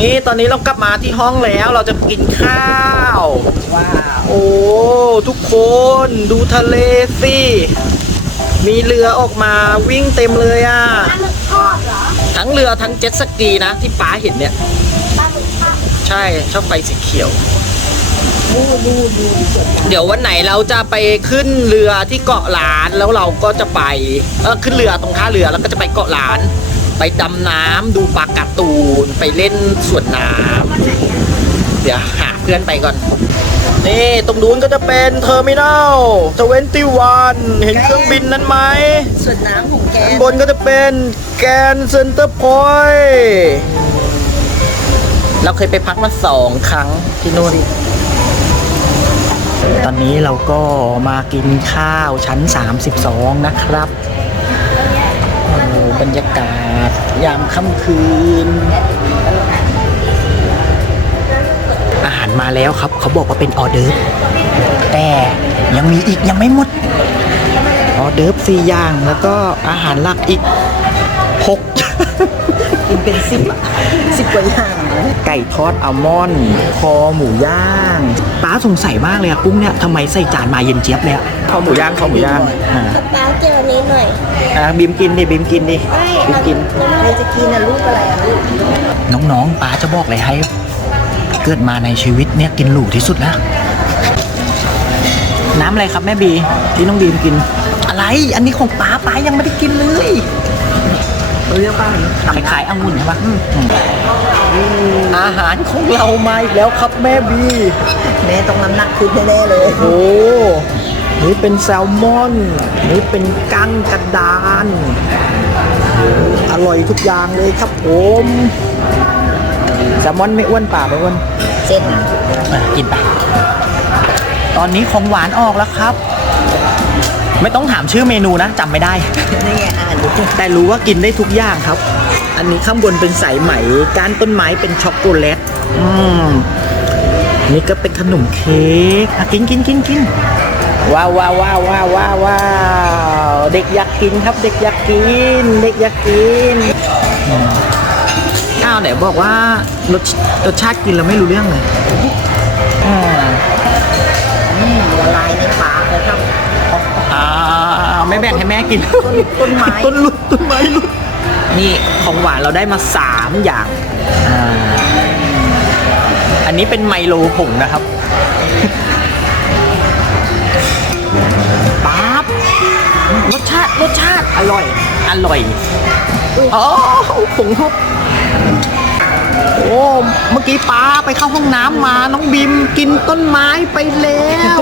นี่ตอนนี้เรากลับมาที่ห้องแล้วเราจะกินข้าว ว้าว โอ้ ทุกคนดูทะเลสิ มีเรือออกมาวิ่งเต็มเลยอะ ปลาหมึกทอดเหรอทั้งเรือทั้งเจ็ตสกีนะ ที่ป้าเห็นเนี่ย ปลาหมึกทอดใช่ชอบไฟสีเขียว ดูดูดูสวยงามเดี๋ยววันไหนเราจะไปขึ้นเรือที่เกาะล้านแล้วเราก็จะไปเออขึ้นเรือตรงท่าเรือแล้วก็จะไปเกาะล้าน ไปดำน้ำดูปลาการ์ตูน ไปเล่นสวนน้ำเดี๋ยวหาเพื่อนไปก่อน นี่ตรงนู้นก็จะเป็นเทอร์มินอลทเวนตี้วันเห็นเครื่องบินนั้นไหมส่วนน้ำของแกข้างบนก็จะเป็นแกนเซ็นเตอร์พอยต์เราเคยไปพักมาสองครั้งที่นู่น ตอนนี้เราก็มากินข้าวชั้น 32 นะครับโอ้โห บรรยากาศ ยามค่ำคืน อาหารมาแล้วครับ เขาบอกว่าเป็นออเดิร์ฟแต่ยังมีอีกยังไม่หมด ออเดิร์ฟสี่อย่างแล้วก็อาหารหลักอีกหก กินเป็นสิบอะสิบกว่าอย่างนะไก่ทอดอัลมอนด์คอหมูย่างป้าสงสัยมากเลยอะกุ้งเนี่ยทำไมใส่จานมาเย็นเจี๊ยบเลยอะคอหมูย่างคอหมูย่างอ่าป๊าป๊าเจออันนี้หน่อยอะบีมกินดิบีมกินดิไม่บีมเอากินใครจะกินอะลูกอะไรอะลูกน้องๆป้าจะบอกเลยให้ เกิดมาในชีวิตเนี่ยกินหรูที่สุดนะน้ำอะไรครับแม่บีที่น้องบีมกิน อะไร อันนี้ของป้าป้ายังไม่ได้กินเลย เราเรียกว่าคล้ายๆองุ่นใช่ปะอาหารของเรามาอีกแล้วครับแม่บี แม่ต้องน้ำหนักขึ้นแน่ๆเลย โอ้นี่เป็นแซลมอน นี่เป็นกั้งกระดาน อร่อยทุกอย่างเลยครับผมแซลมอนไม่อ้วนป่าไม่อ้วนเส้นอะกินไป ตอนนี้ของหวานออกแล้วครับ ไม่ต้องถามชื่อเมนูนะจำไม่ได้ นี่ไงอ่านดูแต่รู้ว่ากินได้ทุกอย่างครับ อันนี้ข้างบนเป็นสายไหมก้านต้นไม้เป็นช็อกโกแลตอืมนี่ก็เป็นขนมเค้กอะกินกินกินกินว้าวว้าวว้าวว้าวว้าวว้าวเด็กอยากกินครับ เด็กอยากกิน เด็กอยากกินอืมอ้าวไหนบอกว่ารสรสชาติกินแล้วไม่รู้เรื่องเลยอ่า อืมละลายในปากเลยครับอ่า ไม่แบ่งให้แม่กิน ต้นต้นไม้ ต้นหลุดต้นไม้หลุดนี่ของหวานเราได้มาสามอย่างอ่าอันนี้เป็นไมโลผงนะครับป๊าบรสชาติรสชาติอร่อย อร่อยอ๋อผงทุบโอ้เมื่อกี้ป้าไปเข้าห้องน้ำมา น้องบิมกินต้นไม้ไปแล้ว